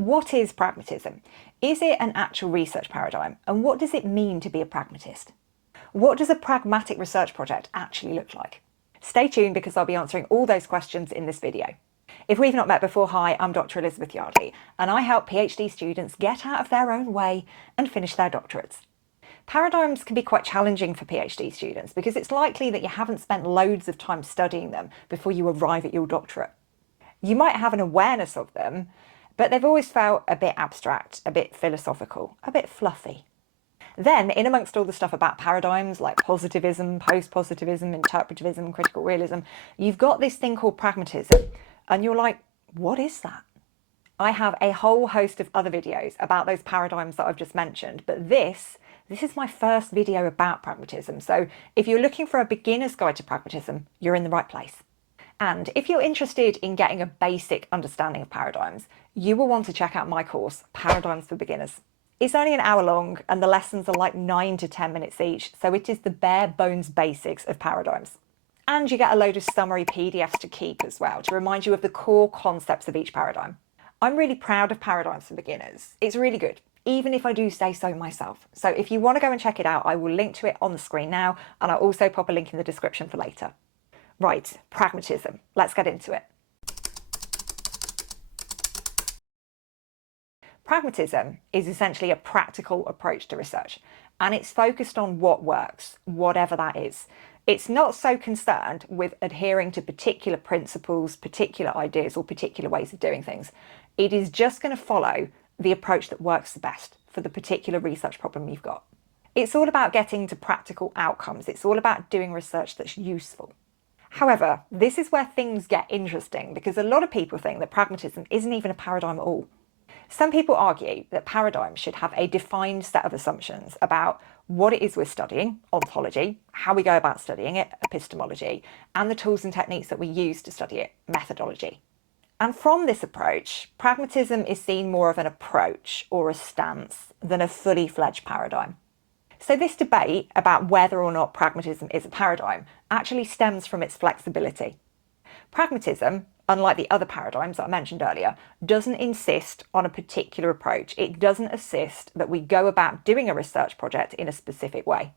What is pragmatism? Is it an actual research paradigm? And what does it mean to be a pragmatist? What does a pragmatic research project actually look like? Stay tuned because I'll be answering all those questions in this video. If we've not met before, hi, I'm Dr. Elizabeth Yardley, and I help PhD students get out of their own way and finish their doctorates. Paradigms can be quite challenging for PhD students because it's likely that you haven't spent loads of time studying them before you arrive at your doctorate. You might have an awareness of them, but they've always felt a bit abstract, a bit philosophical, a bit fluffy. Then, in amongst all the stuff about paradigms like positivism, post-positivism, interpretivism, critical realism, you've got this thing called pragmatism, and you're like, what is that? I have a whole host of other videos about those paradigms that I've just mentioned, but this is my first video about pragmatism. So if you're looking for a beginner's guide to pragmatism, you're in the right place. And if you're interested in getting a basic understanding of paradigms, you will want to check out my course, Paradigms for Beginners. It's only an hour long and the lessons are like 9 to 10 minutes each, so it is the bare bones basics of paradigms. And you get a load of summary PDFs to keep as well, to remind you of the core concepts of each paradigm. I'm really proud of Paradigms for Beginners. It's really good, even if I do say so myself. So if you want to go and check it out, I will link to it on the screen now, and I'll also pop a link in the description for later. Right, pragmatism. Let's get into it. Pragmatism is essentially a practical approach to research, and it's focused on what works, whatever that is. It's not so concerned with adhering to particular principles, particular ideas, or particular ways of doing things. It is just going to follow the approach that works the best for the particular research problem you've got. It's all about getting to practical outcomes. It's all about doing research that's useful. However, this is where things get interesting because a lot of people think that pragmatism isn't even a paradigm at all. Some people argue that paradigms should have a defined set of assumptions about what it is we're studying, ontology, how we go about studying it, epistemology, and the tools and techniques that we use to study it, methodology. And from this approach, pragmatism is seen more of an approach or a stance than a fully fledged paradigm. So this debate about whether or not pragmatism is a paradigm actually stems from its flexibility. Pragmatism, unlike the other paradigms that I mentioned earlier, doesn't insist on a particular approach. It doesn't insist that we go about doing a research project in a specific way.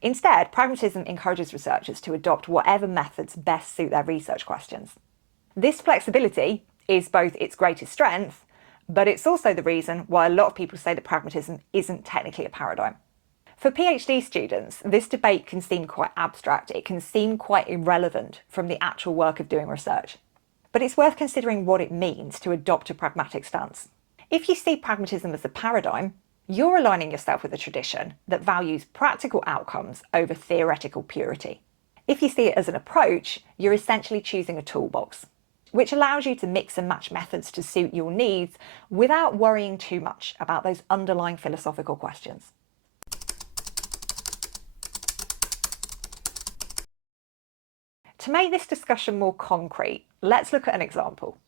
Instead, pragmatism encourages researchers to adopt whatever methods best suit their research questions. This flexibility is both its greatest strength, but it's also the reason why a lot of people say that pragmatism isn't technically a paradigm. For PhD students, this debate can seem quite abstract. It can seem quite irrelevant from the actual work of doing research. But it's worth considering what it means to adopt a pragmatic stance. If you see pragmatism as a paradigm, you're aligning yourself with a tradition that values practical outcomes over theoretical purity. If you see it as an approach, you're essentially choosing a toolbox, which allows you to mix and match methods to suit your needs without worrying too much about those underlying philosophical questions. To make this discussion more concrete, let's look at an example.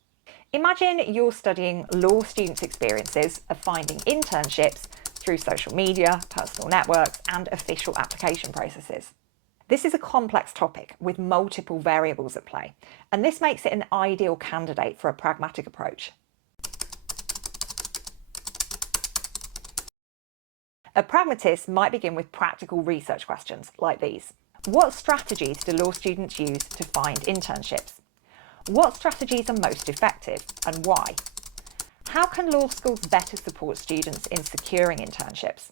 Imagine you're studying law students' experiences of finding internships through social media, personal networks, and official application processes. This is a complex topic with multiple variables at play, and this makes it an ideal candidate for a pragmatic approach. A pragmatist might begin with practical research questions like these. What strategies do law students use to find internships? What strategies are most effective and why? How can law schools better support students in securing internships?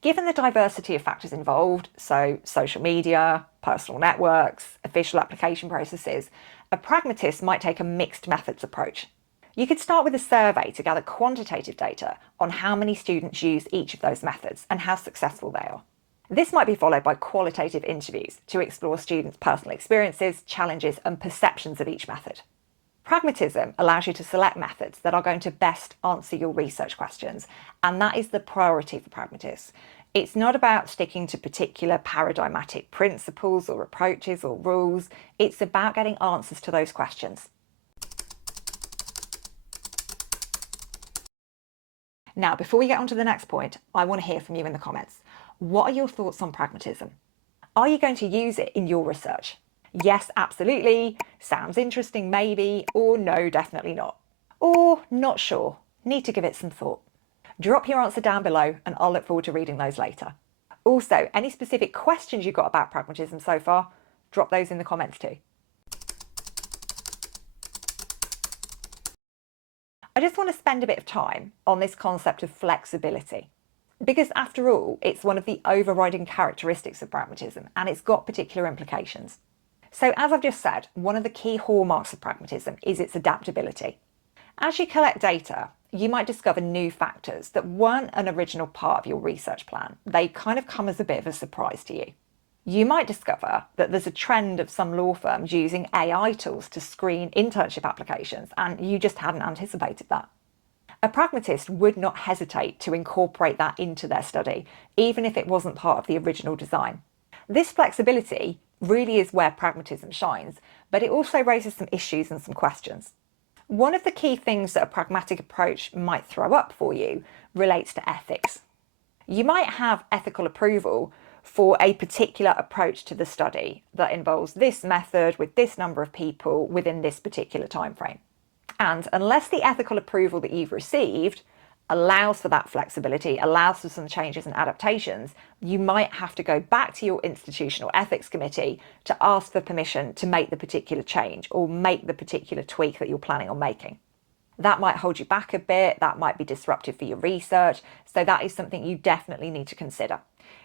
Given the diversity of factors involved, so social media, personal networks, official application processes, a pragmatist might take a mixed methods approach. You could start with a survey to gather quantitative data on how many students use each of those methods and how successful they are. This might be followed by qualitative interviews to explore students' personal experiences, challenges, and perceptions of each method. Pragmatism allows you to select methods that are going to best answer your research questions, and that is the priority for pragmatists. It's not about sticking to particular paradigmatic principles or approaches or rules. It's about getting answers to those questions. Now, before we get on to the next point, I want to hear from you in the comments. What are your thoughts on pragmatism? Are you going to use it in your research? Yes, absolutely. Sounds interesting, maybe. Or no, definitely not. Or not sure. Need to give it some thought. Drop your answer down below and I'll look forward to reading those later. Also, any specific questions you've got about pragmatism so far, drop those in the comments too. I just want to spend a bit of time on this concept of flexibility, because after all, it's one of the overriding characteristics of pragmatism and it's got particular implications. So as I've just said, one of the key hallmarks of pragmatism is its adaptability. As you collect data, you might discover new factors that weren't an original part of your research plan. They kind of come as a bit of a surprise to you. You might discover that there's a trend of some law firms using AI tools to screen internship applications, and you just hadn't anticipated that. A pragmatist would not hesitate to incorporate that into their study, even if it wasn't part of the original design. This flexibility really is where pragmatism shines, but it also raises some issues and some questions. One of the key things that a pragmatic approach might throw up for you relates to ethics. You might have ethical approval for a particular approach to the study that involves this method with this number of people within this particular time frame. And unless the ethical approval that you've received allows for that flexibility, allows for some changes and adaptations, you might have to go back to your institutional ethics committee to ask for permission to make the particular change or make the particular tweak that you're planning on making. That might hold you back a bit, that might be disruptive for your research, so that is something you definitely need to consider.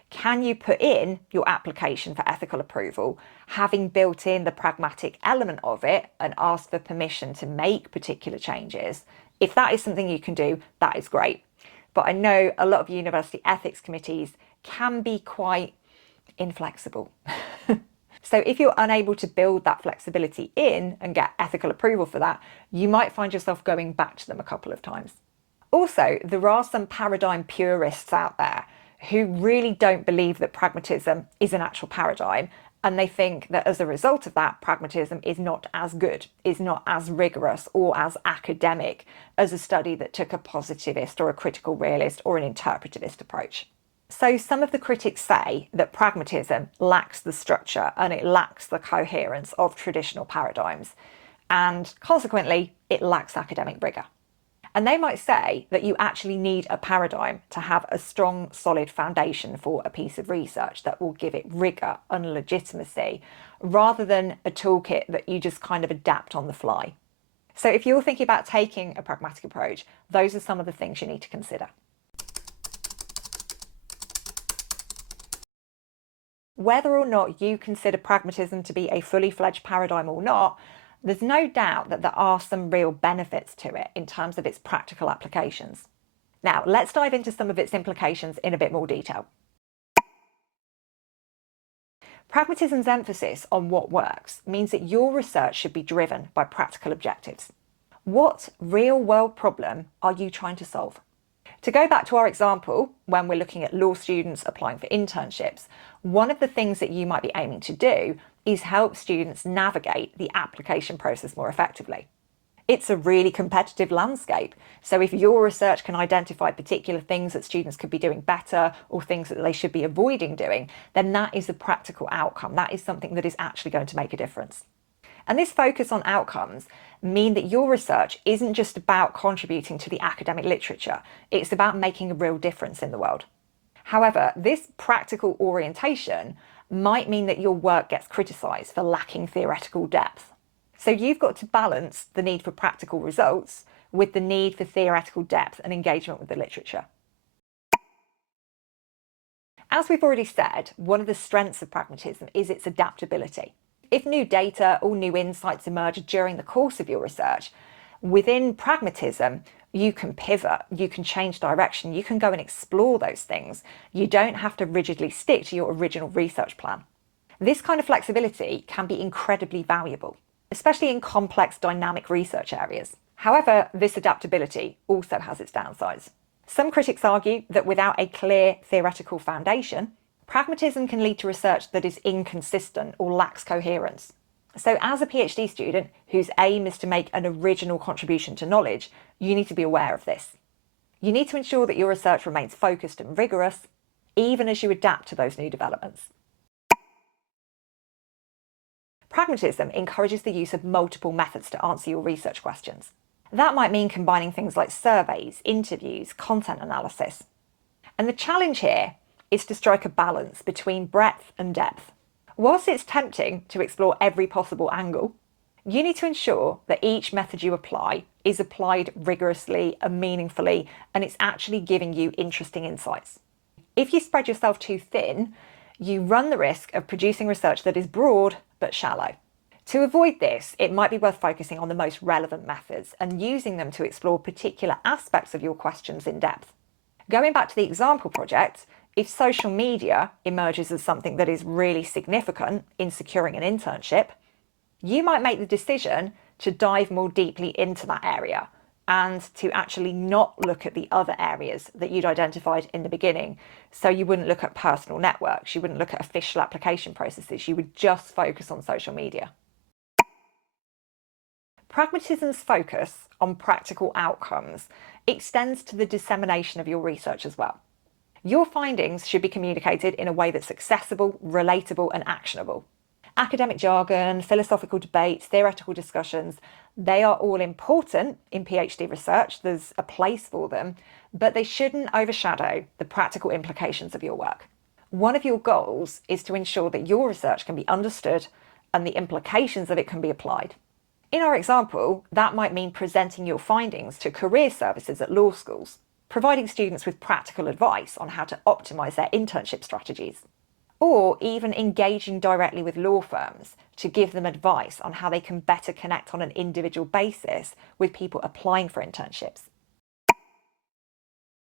Can you put in your application for ethical approval, having built in the pragmatic element of it and ask for permission to make particular changes? If that is something you can do, that is great. But I know a lot of university ethics committees can be quite inflexible. So if you're unable to build that flexibility in and get ethical approval for that, you might find yourself going back to them a couple of times. Also, there are some paradigm purists out there who really don't believe that pragmatism is an actual paradigm, and they think that as a result of that, pragmatism is not as good, is not as rigorous or as academic as a study that took a positivist or a critical realist or an interpretivist approach. So some of the critics say that pragmatism lacks the structure and it lacks the coherence of traditional paradigms, and consequently, it lacks academic rigor. And they might say that you actually need a paradigm to have a strong, solid foundation for a piece of research that will give it rigor and legitimacy, rather than a toolkit that you just kind of adapt on the fly. So if you're thinking about taking a pragmatic approach, those are some of the things you need to consider. Whether or not you consider pragmatism to be a fully fledged paradigm or not, there's no doubt that there are some real benefits to it in terms of its practical applications. Now, let's dive into some of its implications in a bit more detail. Pragmatism's emphasis on what works means that your research should be driven by practical objectives. What real-world problem are you trying to solve? To go back to our example, when we're looking at law students applying for internships, one of the things that you might be aiming to do is help students navigate the application process more effectively. It's a really competitive landscape, so if your research can identify particular things that students could be doing better or things that they should be avoiding doing, then that is a practical outcome. That is something that is actually going to make a difference. And this focus on outcomes mean that your research isn't just about contributing to the academic literature, it's about making a real difference in the world. However, this practical orientation might mean that your work gets criticised for lacking theoretical depth. So you've got to balance the need for practical results with the need for theoretical depth and engagement with the literature. As we've already said, one of the strengths of pragmatism is its adaptability. If new data or new insights emerge during the course of your research, within pragmatism, you can pivot, you can change direction, you can go and explore those things. You don't have to rigidly stick to your original research plan. This kind of flexibility can be incredibly valuable, especially in complex dynamic research areas. However, this adaptability also has its downsides. Some critics argue that without a clear theoretical foundation, pragmatism can lead to research that is inconsistent or lacks coherence. So as a PhD student whose aim is to make an original contribution to knowledge, you need to be aware of this. You need to ensure that your research remains focused and rigorous, even as you adapt to those new developments. Pragmatism encourages the use of multiple methods to answer your research questions. That might mean combining things like surveys, interviews, content analysis. And the challenge here is to strike a balance between breadth and depth. Whilst it's tempting to explore every possible angle, you need to ensure that each method you apply is applied rigorously and meaningfully, and it's actually giving you interesting insights. If you spread yourself too thin, you run the risk of producing research that is broad but shallow. To avoid this, it might be worth focusing on the most relevant methods and using them to explore particular aspects of your questions in depth. Going back to the example project, if social media emerges as something that is really significant in securing an internship, you might make the decision to dive more deeply into that area and to actually not look at the other areas that you'd identified in the beginning. So you wouldn't look at personal networks, you wouldn't look at official application processes, you would just focus on social media. Pragmatism's focus on practical outcomes extends to the dissemination of your research as well. Your findings should be communicated in a way that's accessible, relatable, and actionable. Academic jargon, philosophical debates, theoretical discussions, they are all important in PhD research. There's a place for them, but they shouldn't overshadow the practical implications of your work. One of your goals is to ensure that your research can be understood and the implications of it can be applied. In our example, that might mean presenting your findings to career services at law schools, providing students with practical advice on how to optimise their internship strategies, or even engaging directly with law firms to give them advice on how they can better connect on an individual basis with people applying for internships.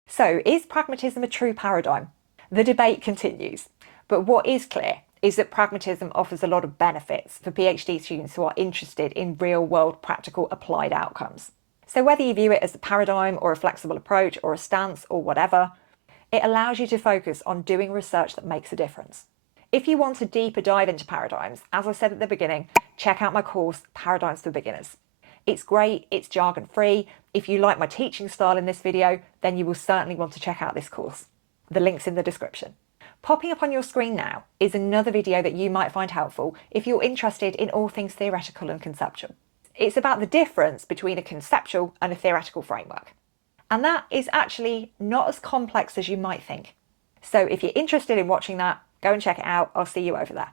So, is pragmatism a true paradigm? The debate continues, but what is clear is that pragmatism offers a lot of benefits for PhD students who are interested in real-world practical applied outcomes. So whether you view it as a paradigm or a flexible approach or a stance or whatever, it allows you to focus on doing research that makes a difference. If you want a deeper dive into paradigms, as I said at the beginning, check out my course, Paradigms for Beginners. It's great, it's jargon-free. If you like my teaching style in this video, then you will certainly want to check out this course. The link's in the description. Popping up on your screen now is another video that you might find helpful if you're interested in all things theoretical and conceptual. It's about the difference between a conceptual and a theoretical framework. And that is actually not as complex as you might think. So if you're interested in watching that, go and check it out. I'll see you over there.